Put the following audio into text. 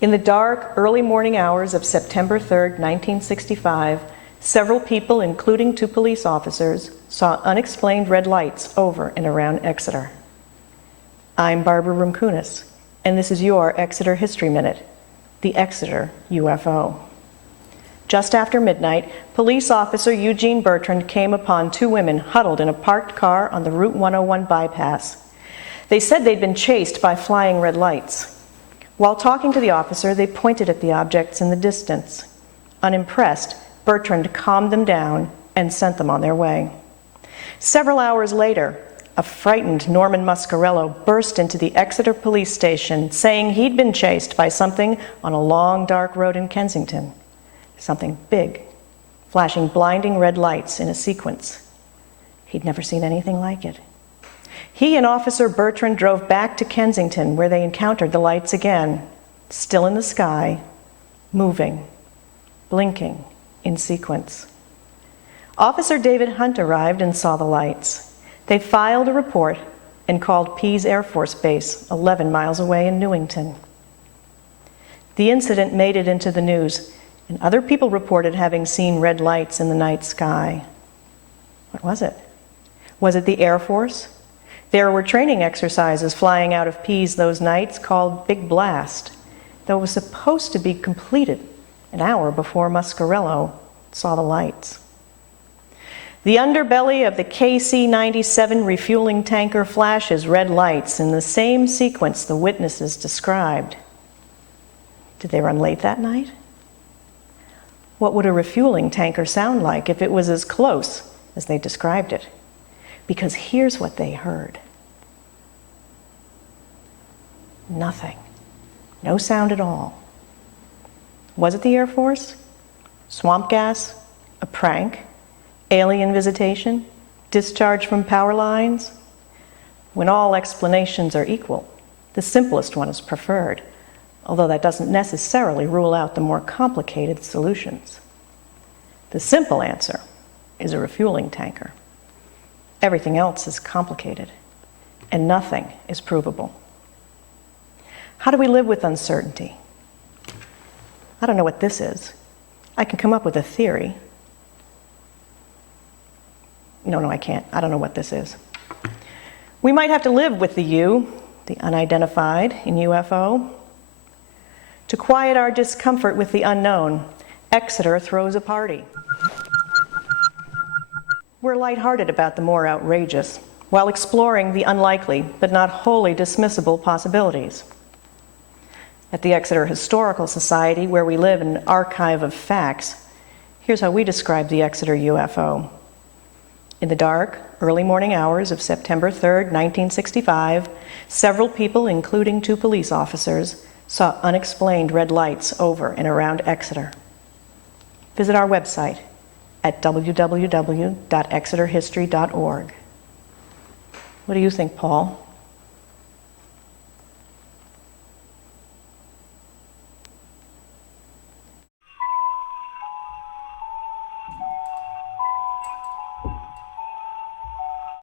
In the dark, early morning hours of September 3rd, 1965, several people, including 2 police officers, saw unexplained red lights over and around Exeter. I'm Barbara Rumkunis, and this is your Exeter History Minute, the Exeter UFO. Just after midnight, police officer Eugene Bertrand came upon 2 women huddled in a parked car on the Route 101 bypass. They said they'd been chased by flying red lights. While talking to the officer, they pointed at the objects in the distance. Unimpressed, Bertrand calmed them down and sent them on their way. Several hours later, a frightened Norman Muscarello burst into the Exeter police station saying he'd been chased by something on a long, dark road in Kensington. Something big, flashing blinding red lights in a sequence. He'd never seen anything like it. He and Officer Bertrand drove back to Kensington, where they encountered the lights again, still in the sky, moving, blinking in sequence. Officer David Hunt arrived and saw the lights. They filed a report and called Pease Air Force Base, 11 miles away in Newington. The incident made it into the news, and other people reported having seen red lights in the night sky. What was it? Was it the Air Force? There were training exercises flying out of Pease those nights called Big Blast, though it was supposed to be completed an hour before Muscarello saw the lights. The underbelly of the KC-97 refueling tanker flashes red lights in the same sequence the witnesses described. Did they run late that night? What would a refueling tanker sound like if it was as close as they described it? Because here's what they heard. Nothing. No sound at all. Was it the Air Force? Swamp gas? A prank? Alien visitation? Discharge from power lines? When all explanations are equal, the simplest one is preferred, although that doesn't necessarily rule out the more complicated solutions. The simple answer is a refueling tanker. Everything else is complicated, and nothing is provable. How do we live with uncertainty? I don't know what this is. I can come up with a theory. No, I can't. I don't know what this is. We might have to live with the U, the unidentified, in UFO. To quiet our discomfort with the unknown, Exeter throws a party. We're lighthearted about the more outrageous, while exploring the unlikely but not wholly dismissible possibilities. At the Exeter Historical Society, where we live in an archive of facts, here's how we describe the Exeter UFO. In the dark, early morning hours of September 3rd, 1965, several people, including 2 police officers, saw unexplained red lights over and around Exeter. Visit our website at www.exeterhistory.org. What do you think, Paul?